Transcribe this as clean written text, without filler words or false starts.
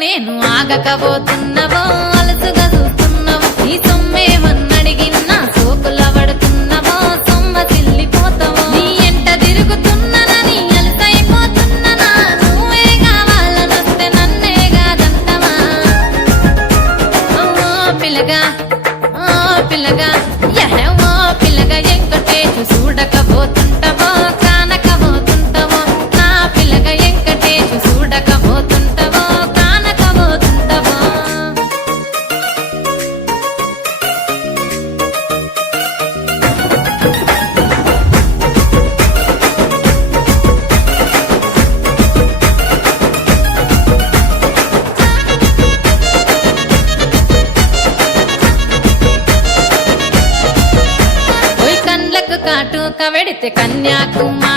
నేను ఆగకపోతున్నవో అలసుగా చూస్తున్నవో నీ సొమ్మేమన్నడిగిన్నా సోకుల పడుతున్నవో సొమ్మ సిల్లిపోతావో నీ ఎంట తిరుగుతున్ననని అలసైపోతున్ననా నువ్వే కావాలనొస్తే నన్నే కాదంటవా ఓ పిల్లగా పిల్లగా యహో పిల్లగా ఎంకటేశు చూడకపోతుంటవో కానకపోతుంటవో నా పిల్లగా ఎంకటేశు చూడకపోతుంటవో కానకపోతుంటవో ఓయ్ కండ్లకు కాటుక వెడితే కన్యాకుమారి